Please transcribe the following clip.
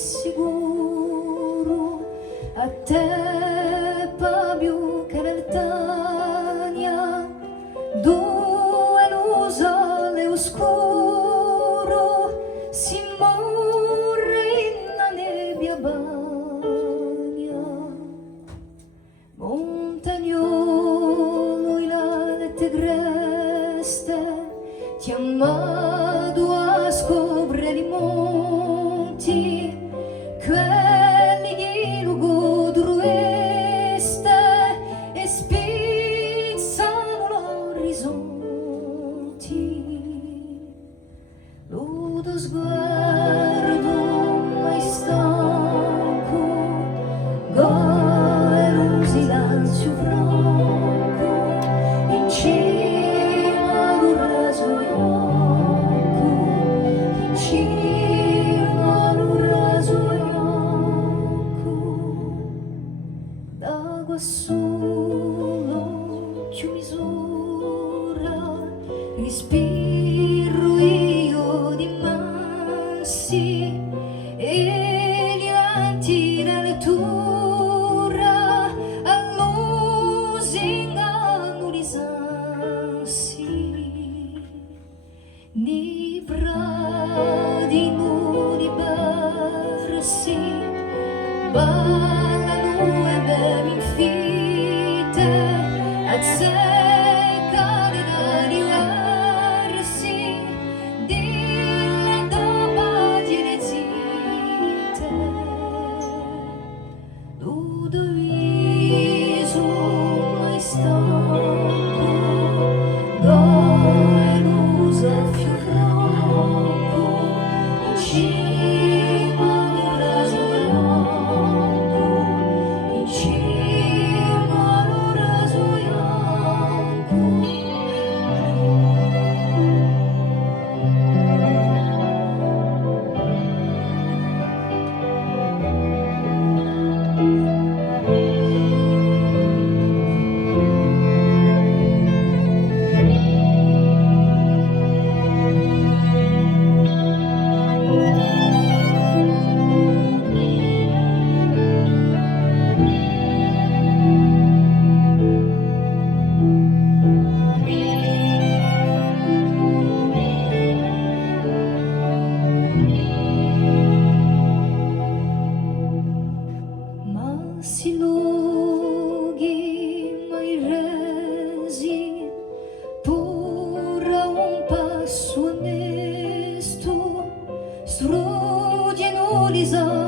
sicuro a te più che nell'Tania due l'usale oscuro si morre in la nebbia bagna montagnolo la tegreste chiamato a scoprire i monti quelli di lugo drueste e spizzano l'orizzonti ludo sguardo mai stanco gore un silenzio franco in cima ad un raso bianco in cima ad un raso bianco da quassù ci misura respiro io di massi e gli anti da lettura all'usingano di sansi ni prati nudi barsi ballano e bevi in fitte azzecca di diversi dille dopo tiene zitte ludo viso mai stanco gore l'usa più franco in cima ad un raso bianco in cima ad un raso bianco ma si lughi mai resi pure un passo onesto struggono l'isa